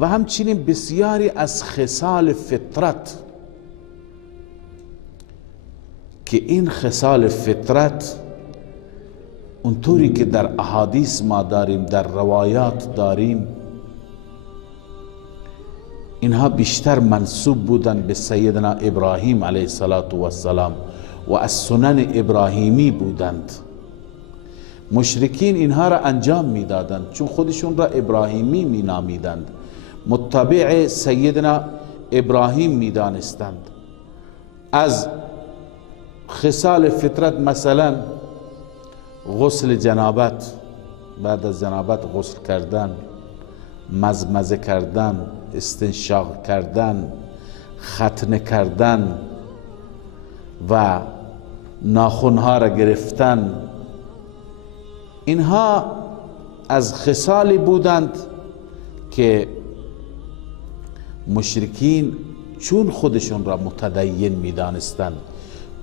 و همچنین بسیاری از خصال فطرت که این خصال فطرت اونطوری که در احادیث ما داریم، در روایات داریم، اینها بیشتر منسوب بودن به سیدنا ابراهیم علیه السلام و از سنن ابراهیمی بودند. مشرکین اینها را انجام میدادند چون خودشون را ابراهیمی می نامیدند، متبع سیدنا ابراهیم می دانستند. از خصال فطرت مثلا غسل جنابت، بعد از جنابت غسل کردن، مزمزه کردن، استنشاق کردن، ختنه کردن و ناخنها را گرفتن، اینها از خصالی بودند که مشرکین چون خودشون را متدین می دانستند،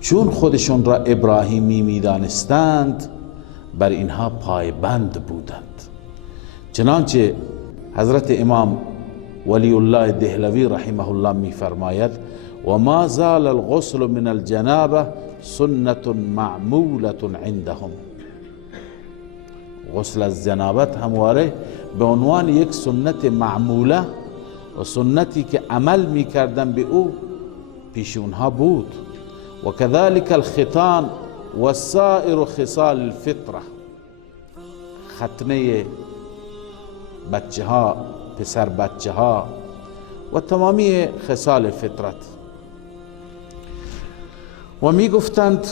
چون خودشون را ابراهیمی می دانستند، بر اینها پایبند بودند. چنانچه حضرت امام ولی الله دهلوی رحمه الله می فرماید و ما زال الغسل من الجنابه سنة معمولة عندهم. غسل از جنابت همواره به عنوان یک سنت معموله و سنتی که عمل می کردن به او پیش اونها بود. و كذلك الختان و سائر خصال الفطره، ختنه بچه ها، پسر بچه ها و تمامی خصال فطرت. و می گفتند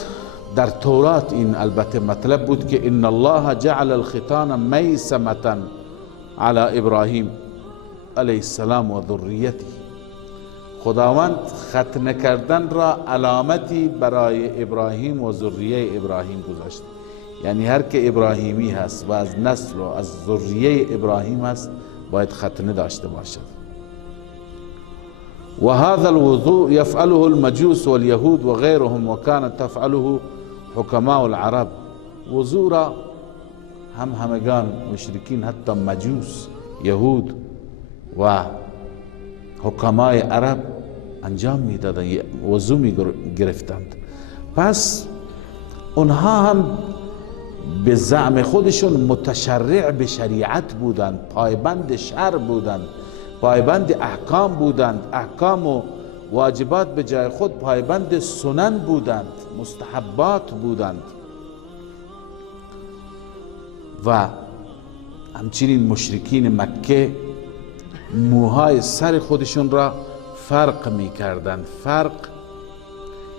در تورات این البته مطلب بود که ان الله جعل الختان میسمة على ابراهیم علیه السلام و ذریته. خداوند ختنه کردن را علامتی برای ابراهیم و ذریه ابراهیم گذاشت، یعنی هر که ابراهیمی هست و از نسل و از ذریه ابراهیم هست باید ختنه داشته باشد. و هذا الوضوء يفعله المجوس واليهود وغيرهم وكانت تفعله حکماء العرب. وضوء را همگان مشرکین، حتی مجوس، یهود و حکمای عرب انجام میدادند، وضو می گرفتند. پس اونها هم به زعم خودشون متشرع به شریعت بودند، پایبند شرع بودند، پایبند احکام بودند، احکام و واجبات به جای خود پایبند سنن بودند، مستحبات بودند. و همچنین مشرکین مکه موهای سر خودشون را فرق می کردند. فرق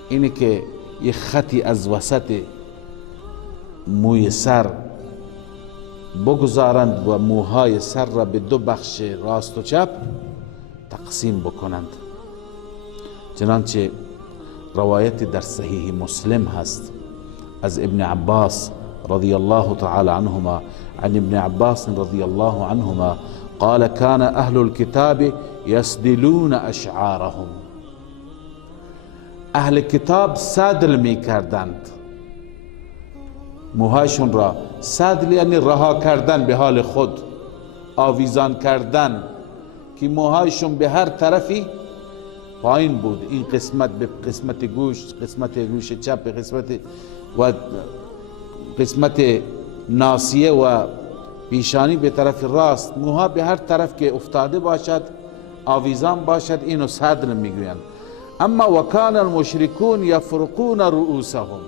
اینه که یه خطی از وسط موی سر بگذارند و موهای سر را به دو بخش راست و چپ تقسیم بکنند. چنانچه روایت در صحیح مسلم هست از ابن عباس رضی الله تعالی عنهما، عن ابن عباس رضی الله عنهما قال كان اهل الكتاب يسدلون اشعارهم. اهل کتاب سدل می کردند موهاشون را. سدل یعنی رها کردن به حال خود، آویزان کردن که موهایشون به هر طرفی پایین بود. این قسمت به قسمت گوش، قسمت گوش چپ، قسمت ناصیه و پیشانی به طرف راست، موها به هر طرف که افتاده باشد، آویزان باشد، اینو سدل میگویند. اما وکان المشرکون یفرقون رؤوسهم.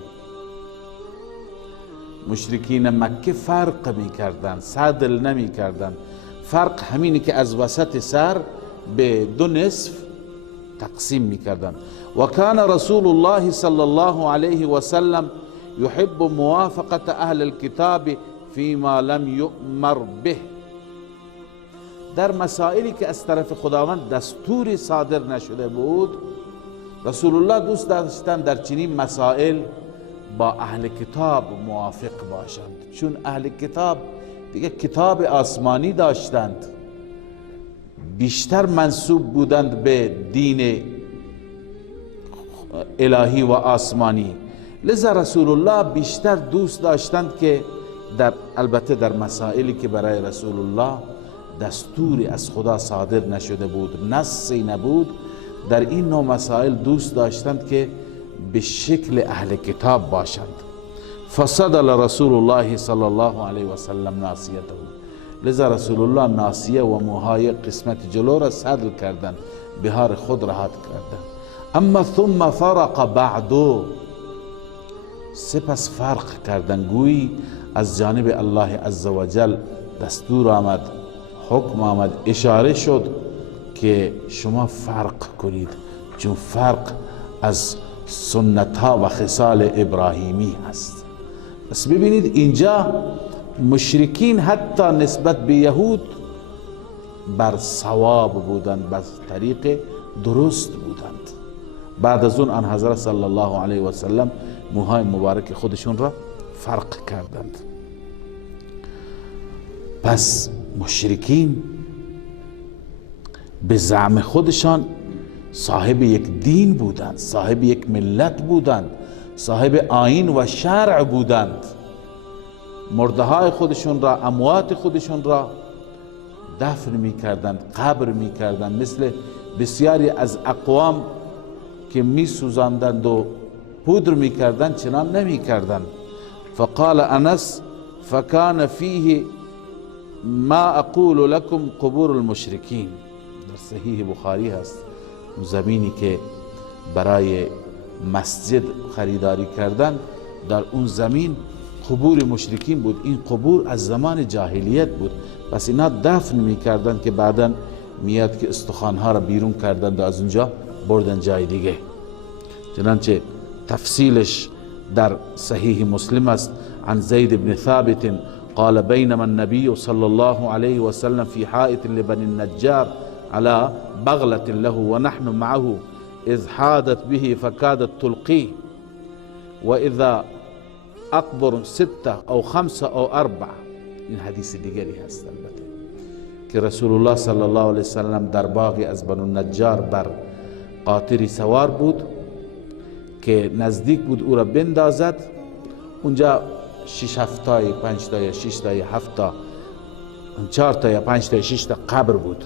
مشرکین مکه فرق میکردند، سدل نمیکردند. فرق همینی که از وسط سر به دو نصف تقسیم میکردند. و کان رسول الله صلی الله علیه و سلم يحب موافقة اهل الكتاب فيما لم يؤمر به. در مسائلی که از طرف خداوند دستوری صادر نشده بود، رسول الله دوست داشتند در چنین مسائل با اهل کتاب موافق باشند، چون اهل کتاب دیگه کتاب آسمانی داشتند، بیشتر منسوب بودند به دین الهی و آسمانی. لذا رسول الله بیشتر دوست داشتند که البته در مسائلی که برای رسول الله دستوری از خدا صادر نشده بود، نصی نبود، در این نوع مسائل دوست داشتند که به شکل اهل کتاب باشند. فصدل رسول الله صلی الله علیه و سلم ناصیته، لذا رسول الله ناصیه و موهای قسمت جلو را صدل کردند، بهار خود راحت کردند. اما ثم فرق بعدو، سپس فرق کردن، گویی از جانب الله عزوجل دستور آمد، حکم آمد، اشاره شد که شما فرق کنید، چون فرق از سنت ها و خصال ابراهیمی هست. بس ببینید اینجا مشرکین حتی نسبت به یهود بر صواب بودند، بر طریق درست بودند. بعد از اون حضرت صلی الله علیه و سلم موهای مبارک خودشون را فرق کردند. پس مشرکین به زعم خودشان صاحب یک دین بودند، صاحب یک ملت بودند، صاحب آیین و شرع بودند. مرده های خودشون را، اموات خودشون را دفن می کردند، قبر می کردند، مثل بسیاری از اقوام که می سوزاندند و پودر می کردند چنان نمی کردند. فقال انس فکان فیه ما اقول لكم قبور المشرکین، در صحیح بخاری هست. زمینی که برای مسجد خریداری کردن، در اون زمین قبور مشرکین بود. این قبور از زمان جاهلیت بود، پس اینا دفن میکردن که بعدا میاد که استخوانها را بیرون کردن و از اونجا بردن جای دیگه. چنانچه تفصیلش در صحیح مسلم است. عن زید بن ثابت قال بينما النبي صلى الله عليه وسلم في حائط لبني النجار على بغلة له ونحن معه إذ حادت به فكادت تلقيه وإذا أكبر 6 أو 5 أو 4. این حدیث دیگری هست البته که رسول الله صلی الله علیه وسلم در باغی از بنو النجار بر قاطری سوار بود که نزدیک بود او را بندازد. اونجا 6 7 5 تا یا 6 تا یا 7 تا 4 تا یا 5 تا یا 6 تا قبر بود.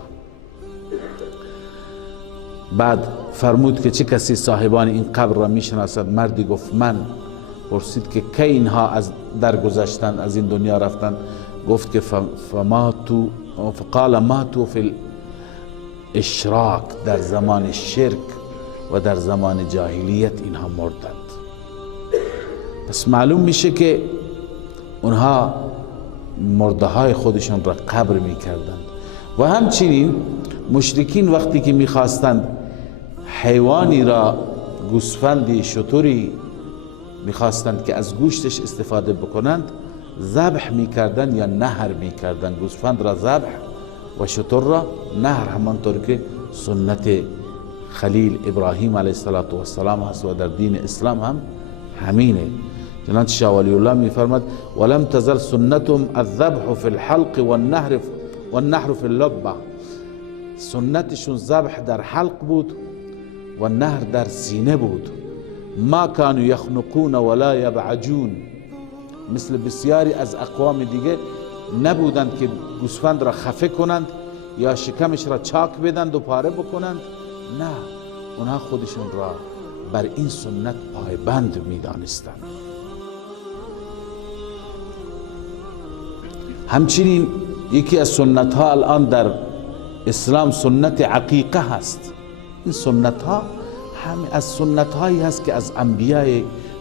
بعد فرمود که چه کسی صاحبان این قبر را میشناسد؟ مردی گفت من. پرسید که کی اینها از درگذشتند، از این دنیا رفتند؟ گفت که فماتو، فقال ماتو فی الاشراک، در زمان شرک و در زمان جاهلیت اینها مردند. پس معلوم میشه که اونها مرده های خودشون را قبر میکردند. و همچنین مشرکین وقتی که میخواستند حیوانی را، گوسفندی، شتری میخواستند که از گوشتش استفاده بکنند، ذبح میکردند یا نحر میکردند. گوسفند را ذبح و شتر را نحر، همانطور که سنت خلیل ابراهیم علیه السلام هست و در دین اسلام هم همینه. چنانچه شاه ولی الله میفرماد ولم تزل سنتهم الذبح فی الحلق والنحر فی اللبه. سنتشون ذبح در حلق بود و نهر در سینه بود. ما كانوا يخنقون ولا يبعجون، مثل بسیاری از اقوام دیگه نبودند که گوسفند را خفه کنند یا شکمش را چاک بدند و پاره بکنند. نه، اونها خودشون را بر این سنت پایبند میدانستند. همچنین یکی از سنت ها الان در اسلام سنت عقیقه هست. این سنت ها همه از سنت هایی هست که از انبیاء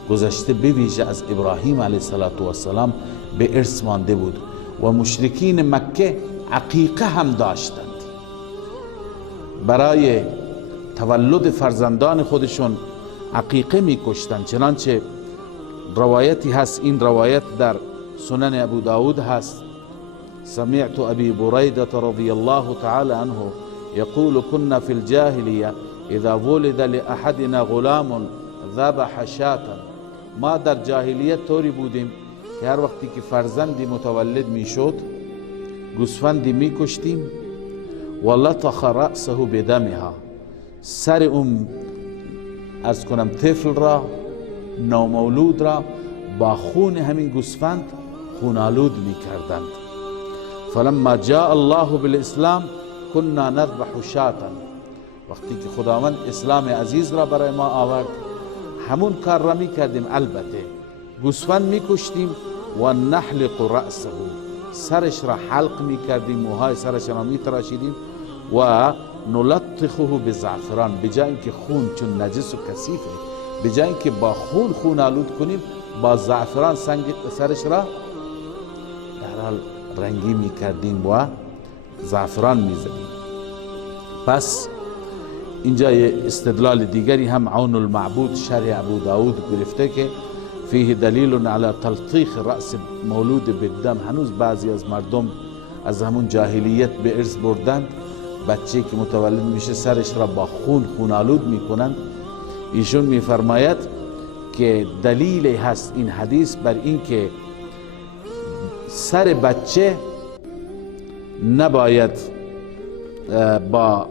گذشته به ویژه از ابراهیم علیه السلام به ارث مانده بود و مشرکین مکه عقیقه هم داشتند. برای تولد فرزندان خودشون عقیقه میکشتند. چنانچه روایتی هست، این روایت در سنن ابو داود هست. سمعت ابي بريدة رضي الله تعالى عنه يقول كنا في الجاهلية اذا ولد لأحدنا غلام ذبح شاة. ما در جاهلیت طوری بودیم که هر وقتی که فرزندی متولد میشد گوسفندی میکشتیم و لطخ رأسه بدمها، سر اون از کنم طفل را، نومولود را با خون همین گوسفند خونالود میکردند. فلما جاء الله بالاسلام كنا نذبح شاتا، وقتی که خداوند اسلام عزیز را برای ما آورد همون کار را می کردیم، البته گوسفند می کشتیم و نحلق رأسه، سرش را حلق می کردیم، موهای سرش را می تراشیدیم و نلطخه بزعفران، به جای اینکه خون، چون نجس و کثیفه، به جای اینکه با خون آلود کنیم با زعفران سرش را در حال رنگی می کردیم و زعفران می زدیم. پس اینجا یه استدلال دیگری هم عون المعبود شرح ابو داود گرفته که فیه دلیل علی تلطیخ رأس مولود بالدم. هنوز بعضی از مردم از همون جاهلیت به ارث بردند، بچه که متولد میشه سرش را با خون آلود میکنند. ایشون میفرماید که دلیل هست این حدیث بر این که سر بچه نباید با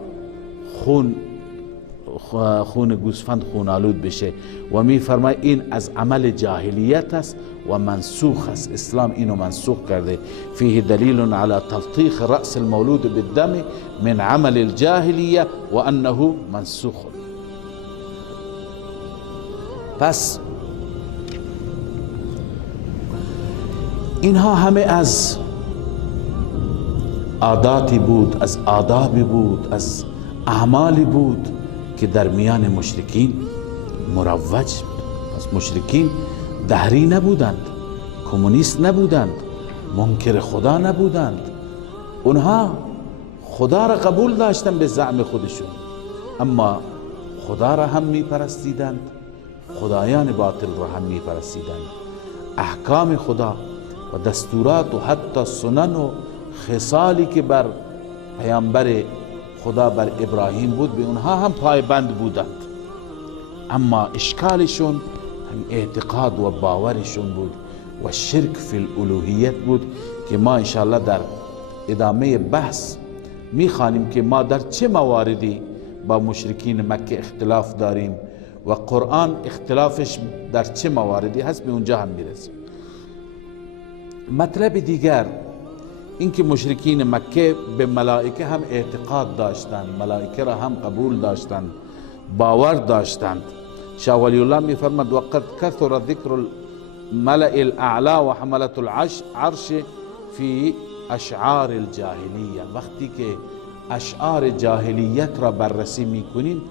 خون گوسفند خونالود بشه و میفرماید این از عمل جاهلیت است و منسوخ است، اسلام اینو منسوخ کرده. فیه دلیل علی تلطیخ رأس المولود بالدم من عمل الجاهلیه و انه منسوخ. پس اینها همه از عاداتی بود، از آدابی بود، از اعمالی بود که در میان مشرکین مروج بود. پس مشرکین دهری نبودند، کمونیست نبودند، منکر خدا نبودند، اونها خدا را قبول داشتن به زعم خودشون، اما خدا را هم می پرستیدند، خدایان باطل را هم می پرستیدند. احکام خدا و دستورات و حتی سنن و خصالی که بر پیامبر خدا بر ابراهیم بود به اونها هم پایبند بودند، اما اشکالشون هم اعتقاد و باورشون بود و شرک فی الالوهیت بود که ما انشاءالله در ادامه بحث میخوانیم که ما در چه مواردی با مشرکین مکه اختلاف داریم و قرآن اختلافش در چه مواردی هست، به اونجا هم میرسیم. مطلب دیگر اینکه مشرکین مکه به ملائکه هم اعتقاد داشتند، ملائکه را هم قبول داشتند، باور داشتند. شاه ولی الله میفرماد وقد کثر ذکر الملأ الاعلا و حملة العرش فی اشعار الجاهلیه. وقتی که اشعار جاهلیت را بررسی میکنیم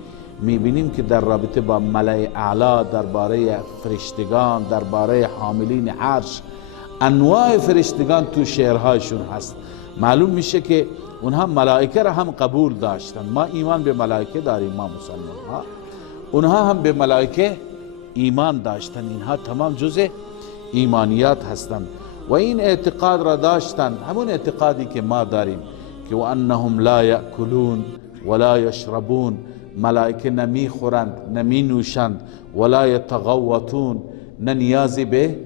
میبینیم که در رابطه با ملأ اعلا، درباره فرشتگان، درباره حاملین عرش، انواع فرشتگان تو شعرهایشون هست. معلوم میشه که اونها ملائکه را هم قبول داشتن. ما ایمان به ملائکه داریم، ما مسلمان ها، اونها هم به ملائکه ایمان داشتن. اینها تمام جزء ایمانیات هستند و این اعتقاد را داشتن، همون اعتقادی که ما داریم که و انهم لا یأکلون ولا یشربون، ملائکه نمی خورند نمی نوشند، ولا یتغوطون، نه نیازی به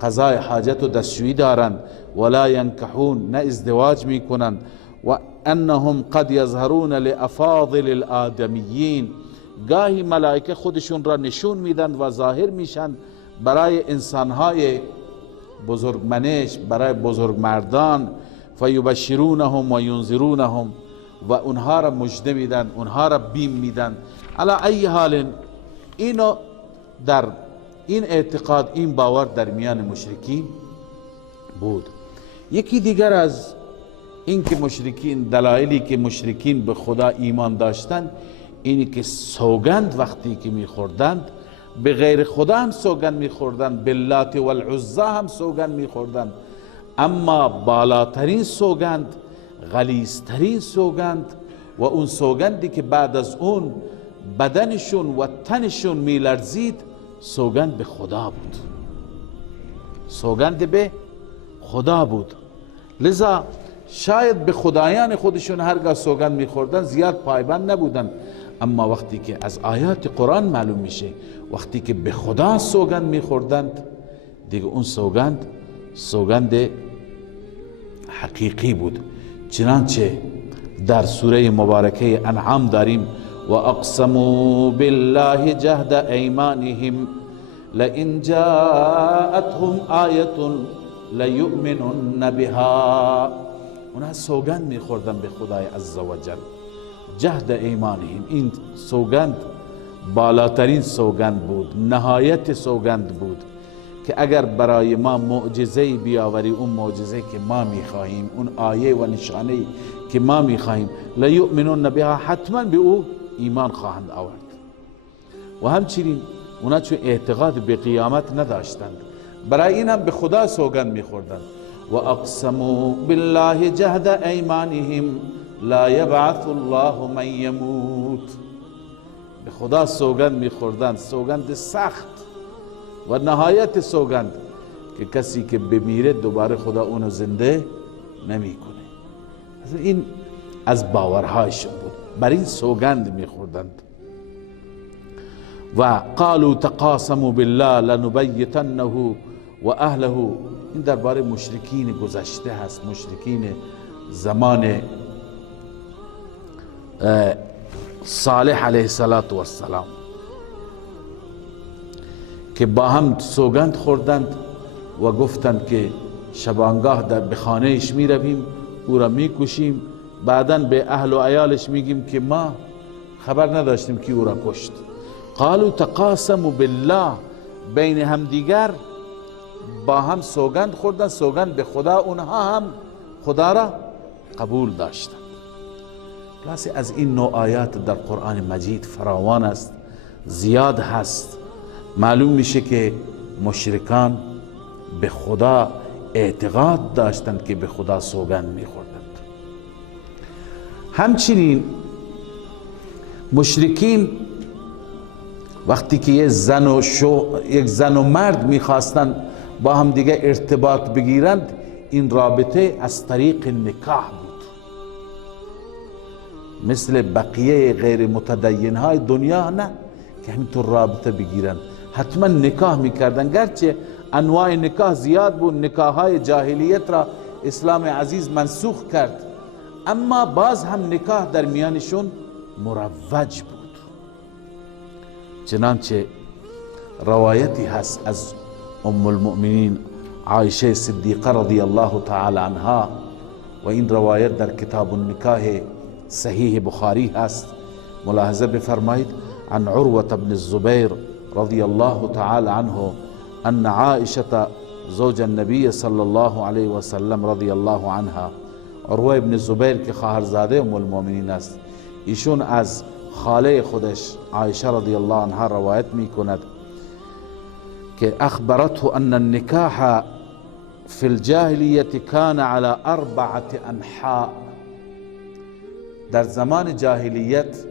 قضای حاجت و دستشویی دارند، ولا ینکحون، نه ازدواج می کنند، و انهم قد یظهرون لافاضل الادمیین، گاهی ملائکه خودشون را نشون میدن و ظاهر میشن برای انسانهای بزرگمنش، برای بزرگمردان، فیبشرونهم و ینذرونهم، و اونها را مژده میدن، اونها را بیم میدن. علی ای حال اینو در این اعتقاد، این باور در میان مشرکین بود. یکی دیگر از این که مشرکین، دلایلی که مشرکین به خدا ایمان داشتند اینی که سوگند وقتی که میخوردند به غیر خدا هم سوگند میخوردند، به لات و العزی هم سوگند میخوردند، اما بالاترین سوگند، غلیظترین سوگند و اون سوگندی که بعد از اون بدنشون و تنشون میلرزید، سوگند به خدا بود، سوگند به خدا بود. لذا شاید به خدایان خودشون هرگاه سوگند میخوردن زیاد پایبند نبودن، اما وقتی که از آیات قرآن معلوم میشه وقتی که به خدا سوگند میخوردند دیگه اون سوگند حقیقی بود. چنانچه در سوره مبارکه انعام داریم و اقسموا بالله جهد ایمانهم لئن جاءتهم آیة لیؤمنن بها. اونها سوگند میخوردن به خدای عزوجل. جهد ایمانهم، این سوگند بالاترین سوگند بود، نهایت سوگند بود که اگر برای ما معجزه‌ای بیاوری، اون معجزه که ما میخواهیم، اون آیه و نشانه‌ای که ما میخواهیم، لیؤمنون بها، حتما به او ایمان خواهند آورد. و همچنین اونا چون اعتقاد به قیامت نداشتند، برای این هم به خدا سوگند میخوردند. و اقسموا بالله جهد ایمانهم لا یبعث الله من یموت. به خدا سوگند میخوردند، سوگند سخت و نهایت سوگند که کسی که بمیره دوباره خدا اونو زنده نمیکنه. این از باورهایشون بود، بر این سوگند میخوردند. و قالوا تقاسموا بالله لنبیتنه و اهله. این درباره مشرکین گذشته هست، مشرکین زمان صالح علیه السلام که با هم سوگند خوردند و گفتند که شبانگاه در بخانهش می رویم، او را می کشیم، بعدا به اهل و عیالش میگیم که ما خبر نداشتیم که او را کشت. قالوا تقاسموا بالله، بین همدیگر با هم سوگند خوردند، سوگند به خدا، اونها هم خدا را قبول داشتند. خلاصه از این نوع آیات در قرآن مجید فراوان است، زیاد هست. معلوم میشه که مشرکان به خدا اعتقاد داشتند که به خدا سوگند میخوردند. همچنین مشرکین وقتی که یک زن و مرد میخواستند با هم دیگه ارتباط بگیرند، این رابطه از طریق نکاح بود. مثل بقیه غیر متدین های دنیا نه که همینطور رابطه بگیرند، حتما نکاح میکردن. گرچه انواع نکاح زیاد بود، نکاح های جاهلیت را اسلام عزیز منسوخ کرد، اما باز هم نکاح در میانشون مروج بود. چنانچه روایتی هست از ام المؤمنین عایشه صدیقه رضی الله تعالی عنها، و این روایت در کتاب النکاح صحیح بخاری هست. ملاحظه بفرمایید: عن عروة بن الزبير رضي الله تعالى عنه أن عائشة زوج النبي صلى الله عليه وسلم رضي الله عنها. عروة بن الزبير که خواهرزاده ام المؤمنین است، ایشون از خاله خودش عایشه رضی الله عنها روایت می کند که اخبرته ان النکاح فی الجاهلیت کان علی 4 انحاء. در زمان جاهلیت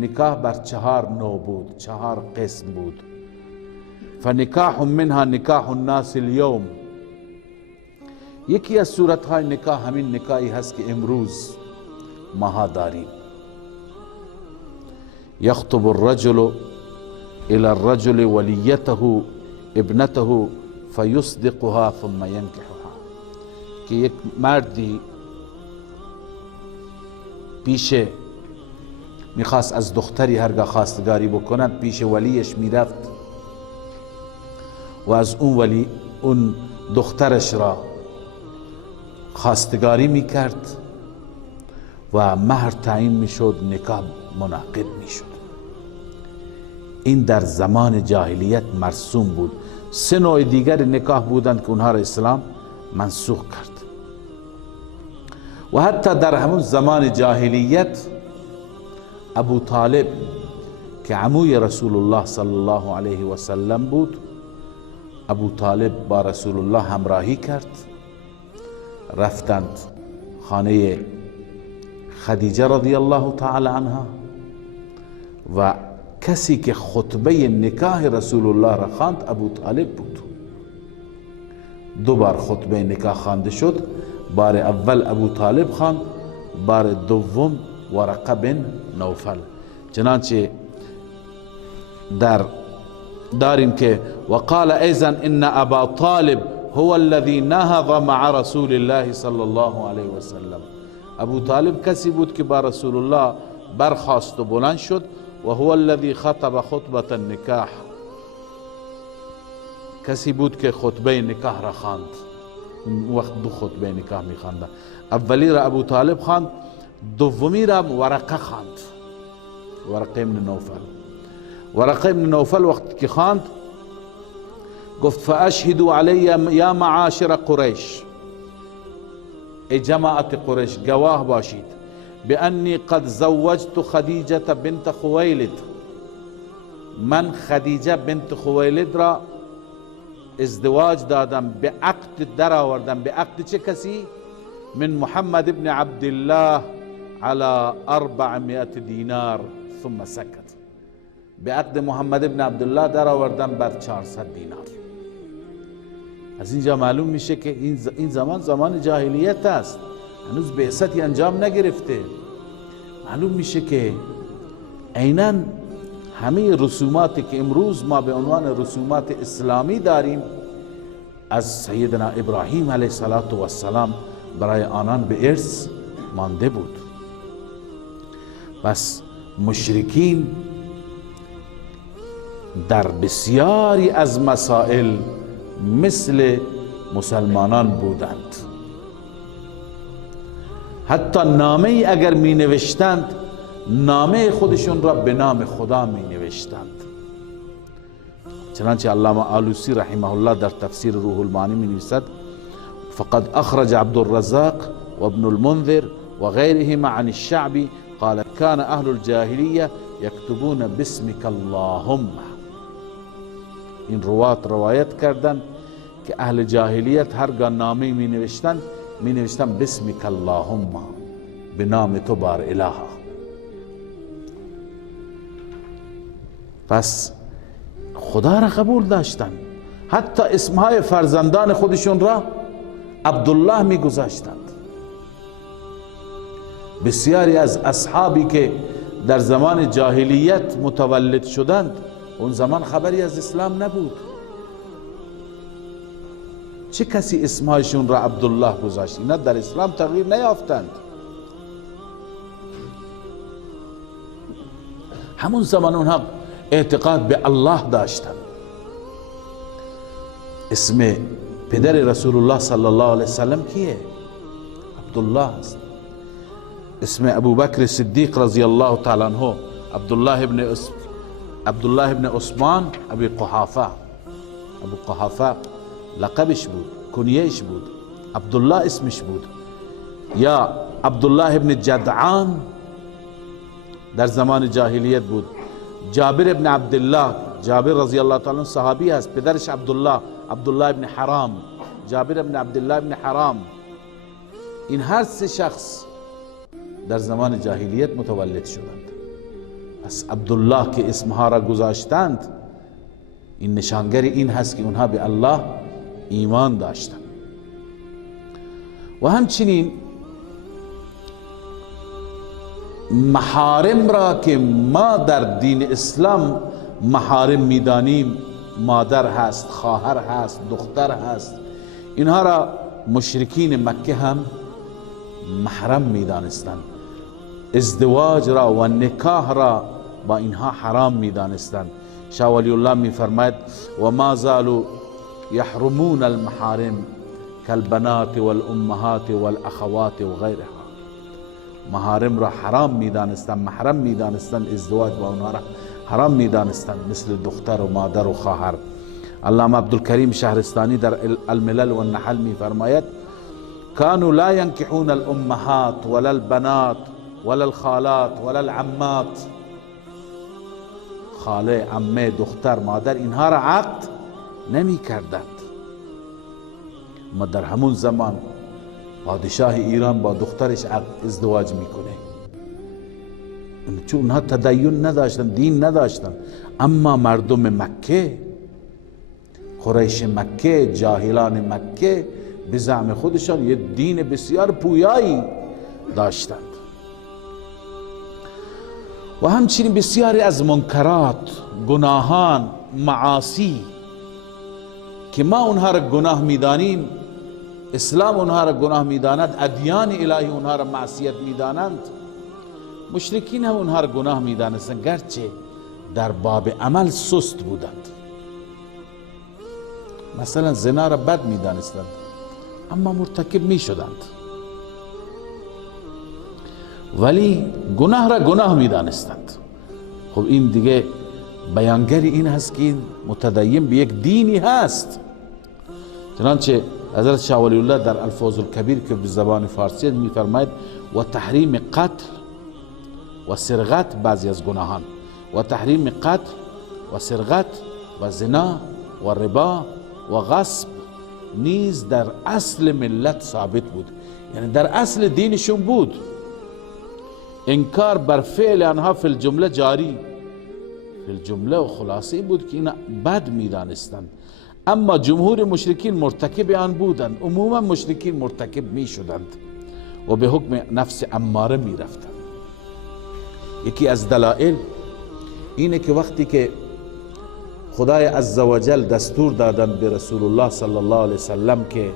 نکاح بر 4 نوع بود، 4 قسم بود. فنکاح منها نکاح الناس اليوم. یکی از صورتهای نکاح همین نکاحی هست که امروز ماها داریم. یخطب الرجل الى الرجل ولیته ابنته فیصدقها ثم ینکحها. که یک مردی پیش میخواست از دختری هرگاه خواستگاری بکند، پیش ولیش میرفت و از اون ولی اون دخترش را خواستگاری میکرد و مهر تعیین میشد، نکاح منعقد میشد. این در زمان جاهلیت مرسوم بود. 3 نوع دیگر نکاح بودند که اونها را اسلام منسوخ کرد. و حتی در همون زمان جاهلیت ابو طالب که عموی رسول الله صلی الله علیه و سلم بود، ابو طالب با رسول الله همراهی کرد، رفتند خانه خدیجه رضی الله تعالی عنها و کسی که خطبه نکاح رسول الله را خواند ابو طالب بود. 2 بار خطبه نکاح خوانده شد. بار اول ابو طالب خواند، بار دوم ورقه بن نوفل. چنانچه داریم که وقال ایضا ان ابا طالب هو الذي نهض مع رسول الله صلی الله علیه و سلم. ابو طالب کسی بود که با رسول الله برخاست و بلند شد. و هو الذي خطب خطبه النکاح، کسی بود که خطبه نکاح را خواند. اون وقت 2 خطبه نکاح میخواند. اولی را ابو طالب خواند، دومی را ورقه خواند، ورقه ابن نوفل. ورقه ابن نوفل وقت که خواند گفت فاشهدوا علی یا معاشر قریش، ای جماعت قریش گواه باشید، بانی قد زوجت خدیجه بنت خویلد، من خدیجه بنت خویلد را ازدواج دادم، به عقد در آوردم. به عقد چه کسی؟ من محمد ابن عبدالله على 400 دینار ثم سکت. به عقد محمد ابن عبدالله در آوردم بر 400 دینار. از اینجا معلوم میشه که این زمان جاهلیت است، هنوز بعثتی انجام نگرفته. معلوم میشه که عیناً همه رسوماتی که امروز ما به عنوان رسومات اسلامی داریم از سیدنا ابراهیم علیه السلام برای آنان به ارث مانده بود. پس مشرکین در بسیاری از مسائل مثل مسلمانان بودند. حتی نامه ای اگر می نوشتند، نامه خودشون را به نام خدا می نوشتند. چنانچه علامه آلوسی رحمه الله در تفسیر روح المعانی می نویسد فقد اخرج عبد الرزاق و ابن المنذر و غیرهما عن الشعبی قال كان اهل الجاهلیه یکتبون باسمک اللهم. این روایت کردند که اهل جاهلیت هرگاه نامه می نوشتن باسمک اللهم، به نام تو بار الها. پس خدا را قبول داشتن، حتی اسمهای فرزندان خودشون را عبدالله می گذاشتند. بسیاری از اصحابی که در زمان جاهلیت متولد شدند اون زمان خبری از اسلام نبود، چه کسی اسمهایشون را عبدالله گذاشت؟ اینا در اسلام تغییر نیافتند. همون زمان اونها اعتقاد به الله داشتند. اسم پدر رسول الله صلی الله علیه وسلم کیه؟ عبدالله است. اسم ابوبکر صدیق رضی الله تعالی عنه عبدالله ابن عثمان ابی قحافه. ابو قحافه لقبش بود، کنیهش بود، عبدالله اسمش بود. یا عبدالله ابن جدعان در زمان جاهلیت بود. جابر ابن عبدالله، جابر رضی الله تعالی عنه صحابی است، پدرش عبدالله ابن حرام، جابر ابن عبدالله ابن حرام. این هر 3 شخص در زمان جاهلیت متولد شدند. پس عبدالله که اسمها را گذاشتند، این نشانگر این هست که اونها به الله ایمان داشتند. و همچنین محارم را که ما در دین اسلام محارم میدانیم، مادر هست، خواهر هست، دختر هست، اینها را مشرکین مکه هم محرم میدانستند. ازدواج را و نکاح را با اینها حرام میدانستند. شاه ولی الله میفرماید و ما زالوا یحرمون المحارم کالبنات والامهات والاخوات و غیرها. محارم را حرام میدانستند، محرم میدانستند، ازدواج با اونها را حرام میدانستند، مثل دختر و مادر و خواهر. علامه عبدالکریم شهرستانی در الملل و النحل میفرماید كانوا لا ينكحون الامهات ولا البنات ولا الخالات ولا العمات. خاله، عمه، دختر، مادر، اینها را عقد نمی کردند. ما در همون زمان پادشاه ایران با دخترش ازدواج میکنه، چون اونها تدین نداشتن، دین نداشتن. اما مردم مکه، قریش مکه، جاهلان مکه به زعم خودشان یه دین بسیار پویایی داشتند. و همچنین بسیاری از منکرات، گناهان، معاصی که ما اونها را گناه میدانیم، اسلام اونها را گناه میداند، ادیان الهی اونها را معصیت میدانند، مشرکین هم اونها را گناه میدانستند، گرچه در باب عمل سست بودند. مثلا زنا را بد میدانستند، اما مرتکب می شدند، ولی گناه را گناه می دانستند. خب این دیگه بیانگری این هست که متدین به یک دینی هست. چنانچه حضرت شاه ولی الله در الفاظ الکبیر که به زبان فارسی می فرماید و تحریم قتل و سرقت بعضی از گناهان، و تحریم قتل و سرقت و زنا و ربا و غصب نیز در اصل ملت ثابت بود، یعنی در اصل دینشون بود. انکار بر فعل آنها فی الجمله جاری، فی الجمله و خلاصه بود که اینا بد میدانستند، اما جمهور مشرکین مرتکب آن بودند. عموما مشرکین مرتکب می شدند و به حکم نفس اماره می رفتند. یکی از دلائل اینه که وقتی که خدای عزوجل دستور دادن به رسول الله صلی الله علیه وسلم که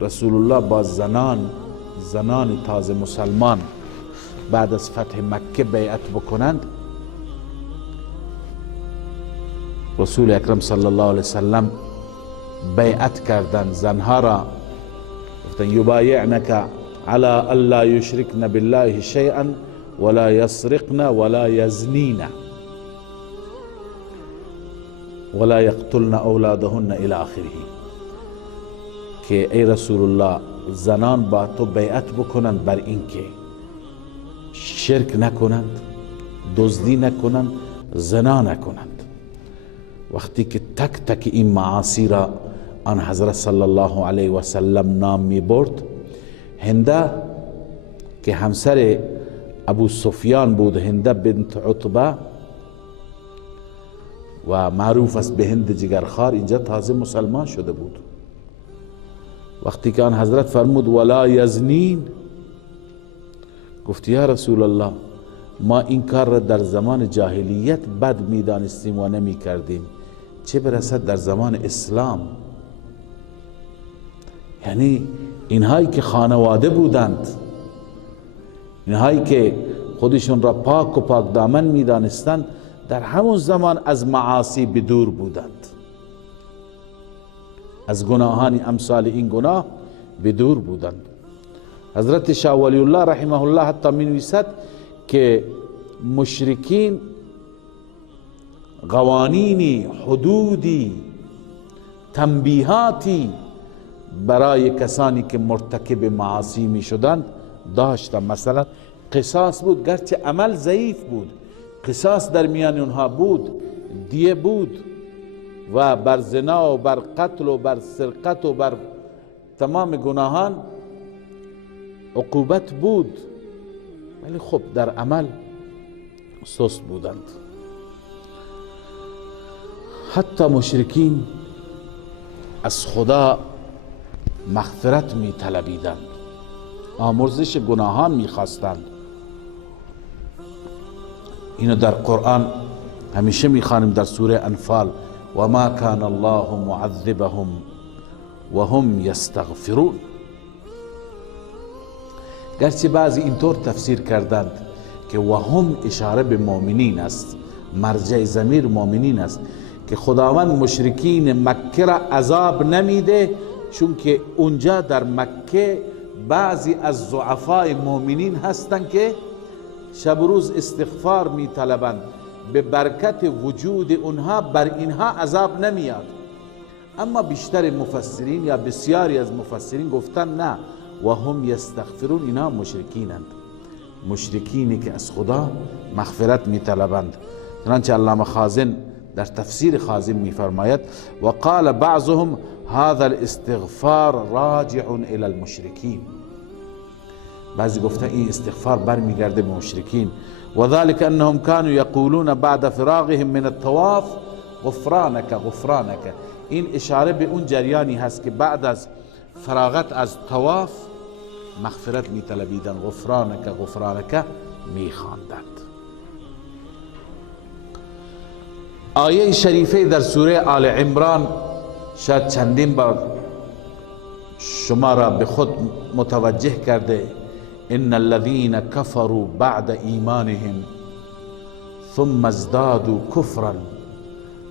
رسول الله با زنان تازه مسلمان بعد از فتح مکه بیعت بکنند، رسول اکرم صلی الله علیه وسلم بیعت کردند زنها را، گفتن یبایعنک علی الا یشرکن بالله شیئا ولا یسرقن ولا یزنین ولا یقتلن اولادهن الی آخره، که ای رسول الله زنان با تو بیعت بکنند بر این که شرک نکنند، دزدی نکنند، زنا نکنند. وقتی که تک تک این معاصی را آن حضرت صلی الله علیه و سلم نام می برد، هنده که همسر ابو سفیان بود، هنده بنت عتبه و معروف است به هند جگرخوار، اینجا تازه مسلمان شده بود. وقتی که آن حضرت فرمود ولا یزنین، گفت یا رسول الله ما این کار را در زمان جاهلیت بد می دانستیم و نمی کردیم، چه برسد در زمان اسلام. یعنی اینهایی که خانواده بودند، اینهایی که خودشون را پاک و پاک دامن می دانستند، در همون زمان از معاصی بدور بودند، از گناهان امثال این گناه بدور بودند. حضرت شاه ولی الله رحمه الله حتی می نویسد که مشرکین قوانینی، حدودی، تنبیهاتی برای کسانی که مرتکب معاصی می شدند داشتند. مثلا قصاص بود، گرچه عمل ضعیف بود، قصاص در میان اونها بود، دیه بود و بر زنا و بر قتل و بر سرقت و بر تمام گناهان عقوبت بود، ولی خب در عمل سست بودند. حتی مشرکین از خدا مغفرت می طلبیدند، آمرزش گناهان می خواستند. اینو در قرآن همیشه می خوانیم در سوره انفال، و ما کان الله معذبهم و هم یستغفرون. گرچه بعضی اینطور تفسیر کردند که و هم اشاره به مؤمنین است، مرجع ضمیر مؤمنین است، که خداوند مشرکین مکه را عذاب نمیده، چون که اونجا در مکه بعضی از ضعفای مؤمنین هستند که شب و روز استغفار می طلبند، به برکت وجود اونها بر اینها عذاب نمیاد. اما بیشتر مفسرین یا بسیاری از مفسرین گفتن نه، و هم یستغفرون، اینها مشرکینند، مشرکینی که از خدا مغفرت می طلبند. چنانچه علامه خازن در تفسیر خازن می فرماید و قال بعضهم هذا الاستغفار راجع الى المشرکین، بعضی گفتن این استغفار برمیگرده به مشرکین. و ذلك انهم كانوا يقولون بعد فراغهم من الطواف غفرانك غفرانك، این اشاره به اون جریانی هست که بعد از فراغت از طواف مغفرت می طلبیدن، غفرانک غفرانک می خواندند. آیه شریفه در سوره آل عمران شاید چندین بار شما را به خود متوجه کرده، ان الذين كفروا بعد ایمانهم ثم ازدادوا كفرا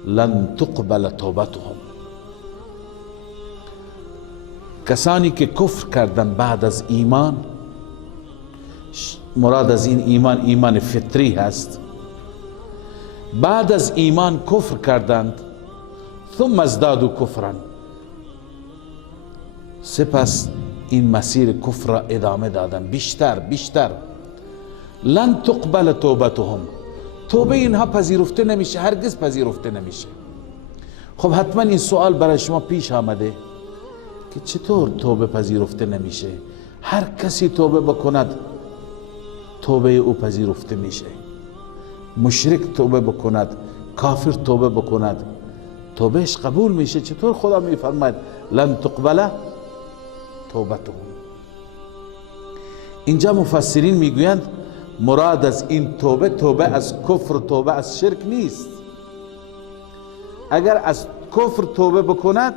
لن تقبل توبتهم. کسانی که کفر کردن بعد از ایمان، مراد از این ایمان ایمان فطری هست، بعد از ایمان کفر کردند، ثم ازدادوا کفرا، سپس این مسیر کفر را ادامه دادن بیشتر، لن تقبل توبتهم، توبه اینها پذیرفته نمیشه، هرگز پذیرفته نمیشه. خب حتما این سوال برای شما پیش آمده که چطور توبه پذیرفته نمیشه؟ هر کسی توبه بکند توبه او پذیرفته میشه، مشرک توبه بکند، کافر توبه بکند توبهش قبول میشه، چطور خدا میفرماید لن تقبل توبتهم؟ اینجا مفسرین میگویند مراد از این توبه، توبه از کفر و توبه از شرک نیست. اگر از کفر توبه بکند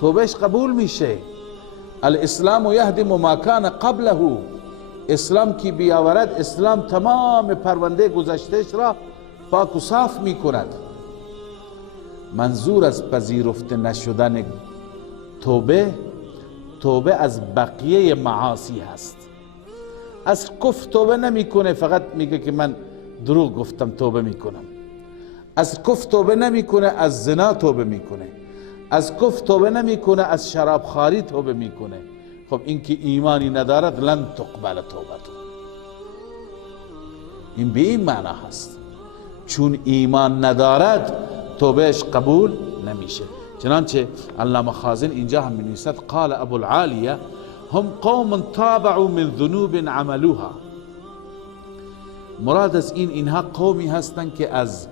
توبهش قبول میشه. الاسلام یهدم ما کان قبله، اسلام کی بیاورد، اسلام تمام پرونده گذشتهش را پاک و صاف میکند. منظور از پذیرفته نشدن توبه، توبه از بقیه معاصی هست. از کفر توبه نمیکنه، فقط میگه که من دروغ گفتم توبه میکنم. از کفر توبه نمیکنه، از زنا توبه میکنه. از کفر توبه نمیکنه، از شرابخواری توبه میکنه. خب این که ایمانی ندارد لن تقبل توبته، این به این معنا هست، چون ایمان ندارد توبهش قبول نمیشه. چنانچه علامه خازن اینجا هم می‌نویسد قال ابو العالیه هم قوم تابعوا من ذنوب عملوها، مراد از اینها قومی هستند که از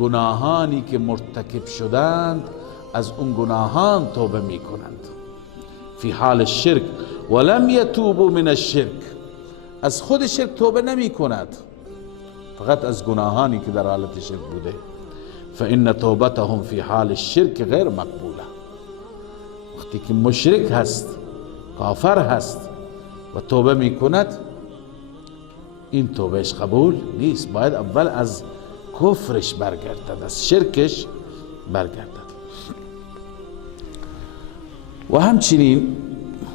گناهانی که مرتکب شدند از اون گناهان توبه میکنند. فی حال الشرک ولم یتوبوا من الشرک، از خود شرک توبه نمی کند، فقط از گناهانی که در حالت شرک بوده. فإن توبتهم فی حال الشرک غیر مقبوله، وقتی که مشرک هست، کافر هست و توبه می کند، این توبهش قبول نیست. باید اول از کفرش برگردد، از شرکش برگردد. و همچنین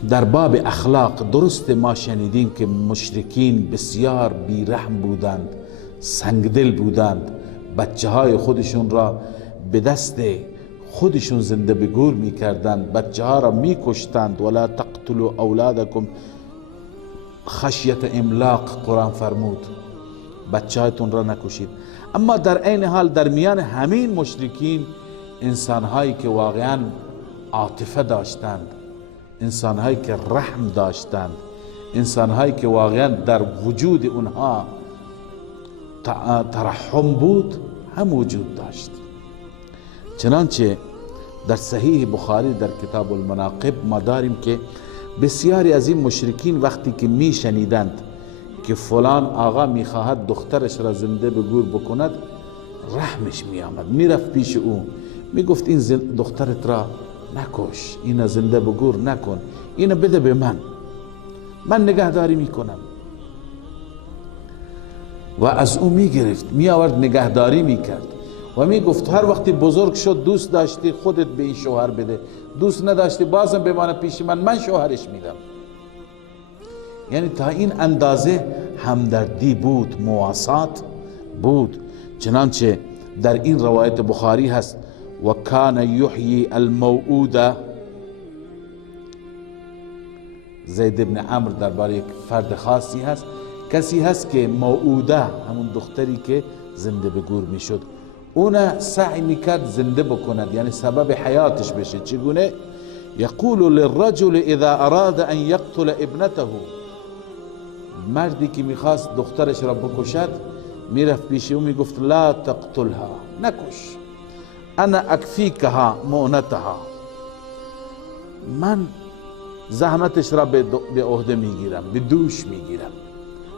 در باب اخلاق، درست ما شنیدیم که مشرکین بسیار بیرحم بودند، سنگدل بودند، بچه های خودشون را به دست خودشون زنده به گور می کردند، بچه ها را می کشتند. ولا تقتلوا اولادکم خشیت املاق، قرآن فرمود بچه هایتون را نکشید. اما در عین حال در میان همین مشرکین انسانهایی که واقعا عاطفه داشتند، انسانهایی که رحم داشتند، انسانهایی که واقعا در وجود اونها ترحم بود هم وجود داشت. چنانچه در صحیح بخاری در کتاب المناقب ما داریم که بسیاری از این مشرکین وقتی که می شنیدند که فلان آقا می خواهد دخترش را زنده به گور بکند، رحمش می آمد، می رفت پیش او، می گفت این دخترت را نکش، این زنده به گور نکن، این بده به من نگهداری می کنم. و از او می گرفت، می آورد نگهداری می کرد و می گفت هر وقتی بزرگ شد دوست داشتی خودت به این شوهر بده، دوست نداشتی بازم بمانه پیش من شوهرش میدم. یعنی تا این اندازه همدردی بود، مواسات بود. چنانچه در این روایت بخاری هست و کان یحیی الموعوده، زید ابن عمرو درباره یک فرد خاصی هست، کسی هست که موعوده، همون دختری که زنده به گور میشد، اون سعی میکرد زنده بکند، یعنی سبب حیاتش بشه. چگونه؟ یقول للرجل اذا اراد ان یقتل ابنته، مردی که میخواست دخترش را بکشد میرفت پیش او میگفت لا تقتلها، نکش، انا اکفیکها مؤنتها، من زحمتش را به عهده میگیرم، به دوش میگیرم،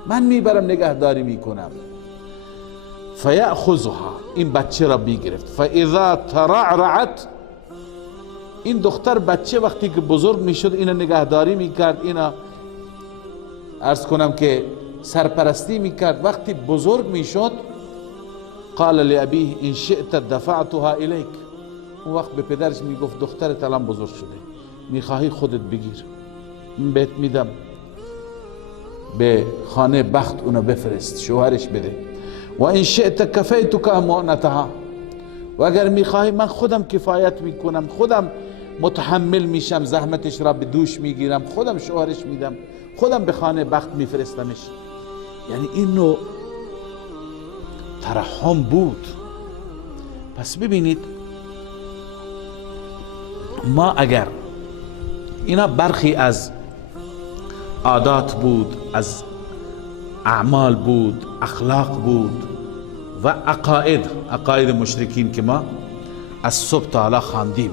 من میبرم نگهداری میکنم. فیأخذها، این بچه را میگرفت. فاذا ترعرعت، این دختر بچه وقتی که بزرگ میشد اینا نگهداری میکرد، اینا عرض کنم که سرپرستی میکرد. وقتی بزرگ میشد قال لابیه ان شئت دفعتها الیک، اون وقت به پدرش میگفت دخترت الان بزرگ شده، میخواهی خودت بگیر، من بهت میدم، به خانه بخت اونو بفرست، شوهرش بده. و این شئت کفیتک مؤنتها، و اگر میخواهی من خودم کفایت میکنم، خودم متحمل میشم، زحمتش را به دوش میگیرم، خودم شوهرش میدم، خودم به خانه بخت میفرستمش. یعنی این نوع ترحم بود. پس ببینید ما اگر اینا برخی از عادات بود، از اعمال بود، اخلاق بود و عقاید مشرکین که ما از صبح تا حالا خواندیم،